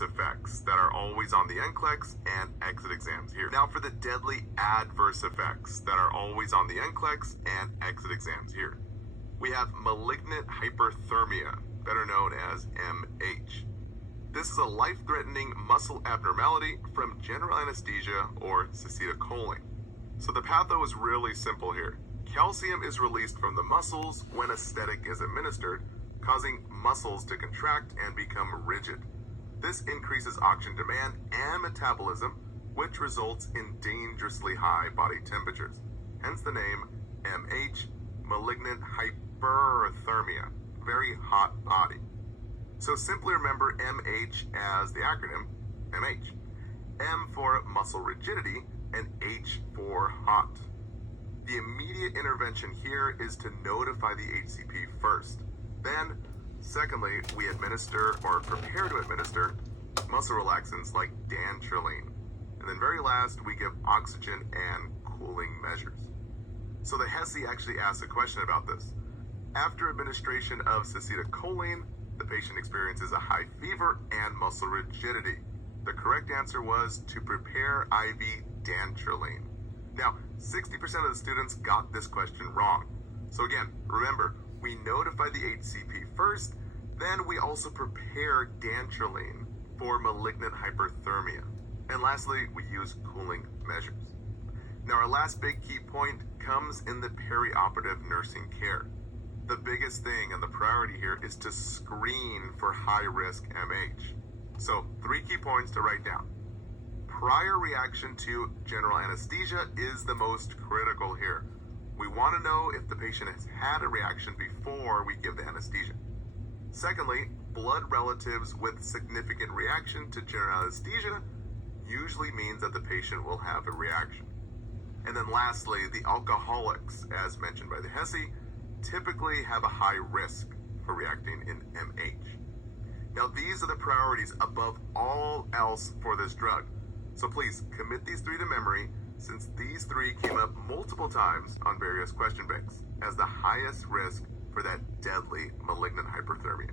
effects that are always on the NCLEX and exit exams here. Now for the deadly adverse effects that are always on the NCLEX and exit exams here. We have malignant hyperthermia, better known as MH. This is a life-threatening muscle abnormality from general anesthesia or acetylcholine. So the patho is really simple here. Calcium is released from the muscles when aesthetic is administered, causing muscles to contract and become rigid. This increases oxygen demand and metabolism, which results in dangerously high body temperatures. Hence the name MH, malignant hyperthermia, very hot body. So simply remember MH as the acronym MH. M for muscle rigidity and H for hot. The immediate intervention here is to notify the HCP first. Then, secondly, we administer or prepare to administer muscle relaxants like dantrolene. And then very last, we give oxygen and cooling measures. So the HESI actually asks a question about this. After administration of acetylcholine, the patient experiences a high fever and muscle rigidity. The correct answer was to prepare IV dantrolene. Now, 60% of the students got this question wrong. So again, remember, we notify the HCP first, then we also prepare dantrolene for malignant hyperthermia. And lastly, we use cooling measures. Now, our last big key point comes in the perioperative nursing care. The biggest thing and the priority here is to screen for high-risk MH. So, 3 key points to write down. Prior reaction to general anesthesia is the most critical here. We want to know if the patient has had a reaction before we give the anesthesia. Secondly, blood relatives with significant reaction to general anesthesia usually means that the patient will have a reaction. And then lastly, the alcoholics, as mentioned by the HESI, typically have a high risk for reacting in MH. Now, these are the priorities above all else for this drug. So please commit these 3 to memory, since these 3 came up multiple times on various question banks as the highest risk for that deadly malignant hyperthermia.